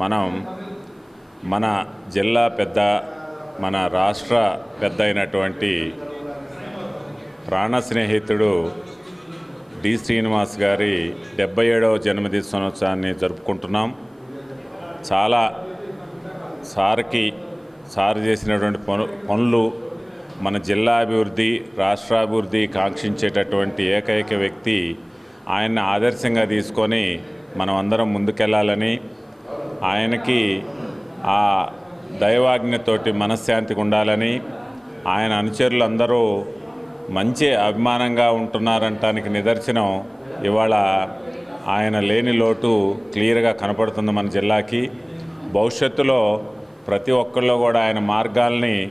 మనం మన జిల్లా పెద్ద మన రాష్ట్ర పెద్ద అయినటువంటి ప్రాణ స్నేహితుడు డి. శ్రీనివాస్ గారి డెబ్బై ఏడవ జన్మదిన సంవత్సరాన్ని జరుపుకుంటున్నాం. చాలా సార్కి సార్ చేసినటువంటి పను పనులు మన జిల్లా అభివృద్ధి రాష్ట్రాభివృద్ధి కాంక్షించేటటువంటి ఏకైక వ్యక్తి ఆయన్ని ఆదర్శంగా తీసుకొని మనం అందరం ముందుకెళ్ళాలని ఆయనకి ఆ దైవాజ్ఞతోటి మనశ్శాంతిగా ఉండాలని ఆయన అనుచరులు అందరూ మంచి అభిమానంగా ఉంటున్నారంటానికి నిదర్శనం ఇవాళ ఆయన లేని లోటు క్లియర్గా కనపడుతుంది మన జిల్లాకి. భవిష్యత్తులో ప్రతి ఒక్కళ్ళు కూడా ఆయన మార్గాల్ని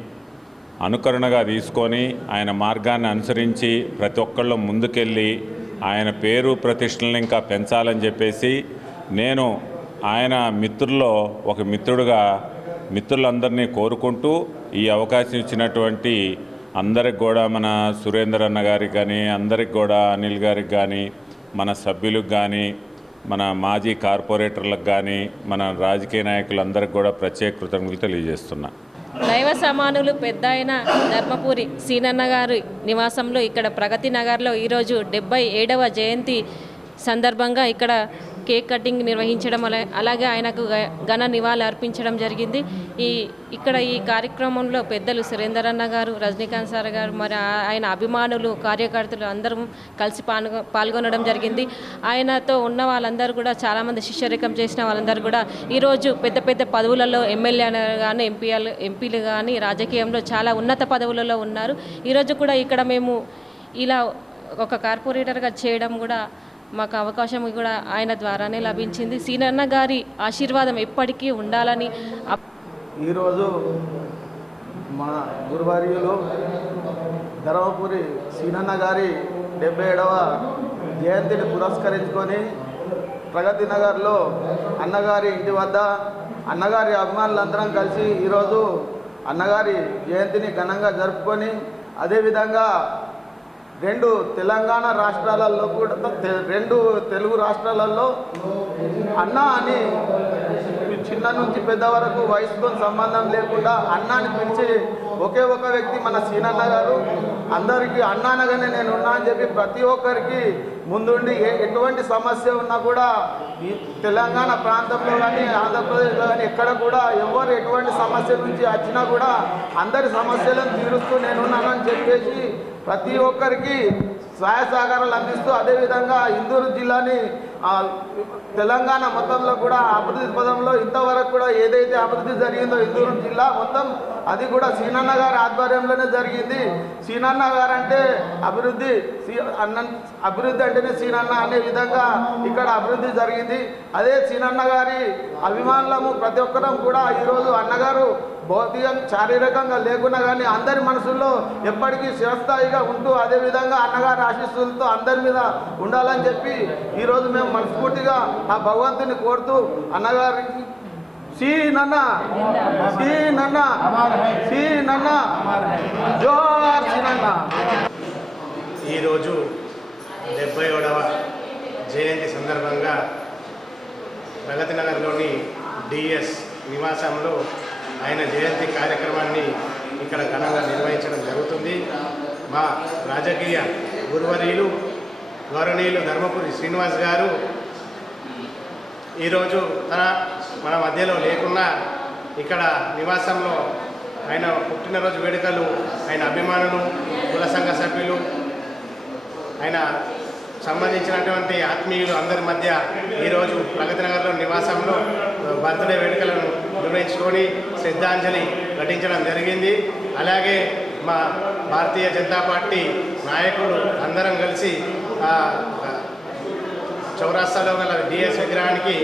అనుకరణగా తీసుకొని ఆయన మార్గాన్ని అనుసరించి ప్రతి ఒక్కళ్ళు ముందుకెళ్ళి ఆయన పేరు ప్రతిష్టలను ఇంకా పెంచాలని చెప్పేసి నేను ఆయన మిత్రుల్లో ఒక మిత్రుడుగా మిత్రులందరినీ కోరుకుంటూ ఈ అవకాశం ఇచ్చినటువంటి అందరికి కూడా మన సురేందర్ అన్న గారికి కానీ అందరికి కూడా అనిల్ గారికి కానీ మన సభ్యులకు కానీ మన మాజీ కార్పొరేటర్లకు కానీ మన రాజకీయ నాయకులందరికీ కూడా ప్రత్యేక కృతజ్ఞతలు తెలియజేస్తున్నా. దైవ సమానులు పెద్ద అయిన ధర్మపురి సీనన్న గారి నివాసంలో ఇక్కడ ప్రగతి నగర్లో ఈరోజు డెబ్బై ఏడవ జయంతి సందర్భంగా ఇక్కడ కేక్ కటింగ్ నిర్వహించడం అలాగే ఆయనకు గ- ఘన నివాళి అర్పించడం జరిగింది. ఈ ఇక్కడ ఈ కార్యక్రమంలో పెద్దలు సురేందర్ అన్న గారు రజనీకాంత్ సార్ గారు మరి ఆయన అభిమానులు కార్యకర్తలు అందరూ కలిసి పాల్గొ పాల్గొనడం జరిగింది. ఆయనతో ఉన్న వాళ్ళందరూ కూడా చాలామంది శిష్యరికం చేసిన వాళ్ళందరూ కూడా ఈరోజు పెద్ద పెద్ద పదవులలో ఎమ్మెల్యే కానీ ఎంపీలు ఎంపీలు కానీ రాజకీయంలో చాలా ఉన్నత పదవులలో ఉన్నారు. ఈరోజు కూడా ఇక్కడ మేము ఇలా ఒక కార్పొరేటర్గా చేయడం కూడా మాకు అవకాశం కూడా ఆయన ద్వారానే లభించింది. సీనన్న గారి ఆశీర్వాదం ఎప్పటికీ ఉండాలని ఈరోజు మన గురువార్యులు ధర్మపురి సీనన్న గారి డెబ్బై ఏడవ జయంతిని పురస్కరించుకొని ప్రగతి నగర్లో అన్నగారి ఇంటి వద్ద అన్నగారి అభిమానులందరం కలిసి ఈరోజు అన్నగారి జయంతిని ఘనంగా జరుపుకొని అదేవిధంగా రెండు తెలంగాణ రాష్ట్రాలలో కూడా రెండు తెలుగు రాష్ట్రాలలో అన్న అని చిన్న నుంచి పెద్ద వరకు వయసుతో సంబంధం లేకుండా అన్న అని పిలిచి ఒకే ఒక వ్యక్తి మన సీనన్న గారు అందరికీ అన్న అనగానే నేను ఉన్నా అని చెప్పి ప్రతి ఒక్కరికి ముందుండి ఎటువంటి సమస్య ఉన్నా కూడా ఈ తెలంగాణ ప్రాంతంలో కానీ ఆంధ్రప్రదేశ్లో కానీ ఎక్కడ కూడా ఎవరు ఎటువంటి సమస్య నుంచి వచ్చినా కూడా అందరి సమస్యలను తీరుస్తూ నేనున్నానని చెప్పేసి ప్రతి ఒక్కరికి సహాయ సహకారాలు అందిస్తూ అదేవిధంగా ఇందూరు జిల్లాని తెలంగాణ మొత్తంలో కూడా అభివృద్ధి పదంలో ఇంతవరకు కూడా ఏదైతే అభివృద్ధి జరిగిందో ఇందూరు జిల్లా మొత్తం అది కూడా సీనన్న గారి ఆధ్వర్యంలోనే జరిగింది. సీనన్న గారు అంటే అభివృద్ధి అన్న అభివృద్ధి అంటేనే సీనన్న అనే విధంగా ఇక్కడ అభివృద్ధి జరిగింది. అదే సీనన్న గారి అభిమానులము ప్రతి ఒక్కరం కూడా ఈరోజు అన్నగారు భౌతిక శారీరకంగా లేకున్నా కానీ అందరి మనసుల్లో ఎప్పటికీ శిరస్థాయిగా ఉంటూ అదే విధంగా అన్నగారి ఆశీస్సులతో అందరి మీద ఉండాలని చెప్పి ఈరోజు మేము మనస్ఫూర్తిగా ఆ భగవంతుని కోరుతూ అన్నగారికి శ్రీ నన్న శ్రీ నన్న శ్రీ నన్న జోహార్ నన్న. ఈరోజు డెబ్బై ఏడవ జయంతి సందర్భంగా ప్రగతి నగర్లోని డిఎస్ నివాసంలో ఆయన జయంతి కార్యక్రమాన్ని ఇక్కడ ఘనంగా నిర్వహించడం జరుగుతుంది. మా రాజకీయ గురువరీలు గౌరవనీయులు ధర్మపురి శ్రీనివాస్ గారు ఈరోజు తన మన మధ్యలో లేకున్నా ఇక్కడ నివాసంలో ఆయన పుట్టినరోజు వేడుకలు ఆయన అభిమానులు కుల సంఘ సభ్యులు ఆయన సంబంధించినటువంటి ఆత్మీయులు అందరి మధ్య ఈరోజు ప్రగతి నగర్లో నివాసంలో బర్త్డే వేడుకలను నిర్వహించుకొని శ్రద్ధాంజలి ఘటించడం జరిగింది. అలాగే మా భారతీయ జనతా పార్టీ నాయకులు అందరం కలిసి చౌరాస్తాలో గల డిఎస్ విగ్రహానికి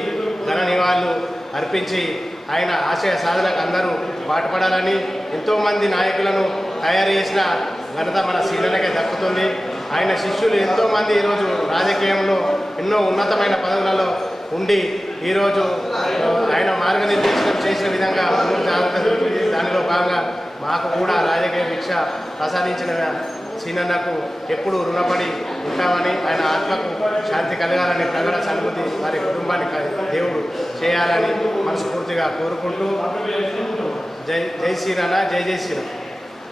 ఘన నివాళులు అర్పించి ఆయన ఆశయ సాధనకు అందరూ పాటుపడాలని ఎంతోమంది నాయకులను తయారు చేసిన ఘనత మన సీనియర్లకే దక్కుతుంది. ఆయన శిష్యులు ఎంతోమంది ఈరోజు రాజకీయంలో ఎన్నో ఉన్నతమైన పదవులలో ఉండి ఈరోజు ఆయన మార్గనిర్దేశనం చేసిన విధంగా ముందుకు దానిలో భాగంగా మాకు కూడా రాజకీయ భిక్ష ప్రసాదించిన సీనన్నకు ఎప్పుడు రుణపడి ఉంటామని ఆయన ఆత్మకు శాంతి కలగాలని ప్రగడ సన్మతి వారి కుటుంబానికి దేవుడు చేయాలని మనస్ఫూర్తిగా కోరుకుంటూ జై జై శ్రీరామ జై జై శ్రీరామ్.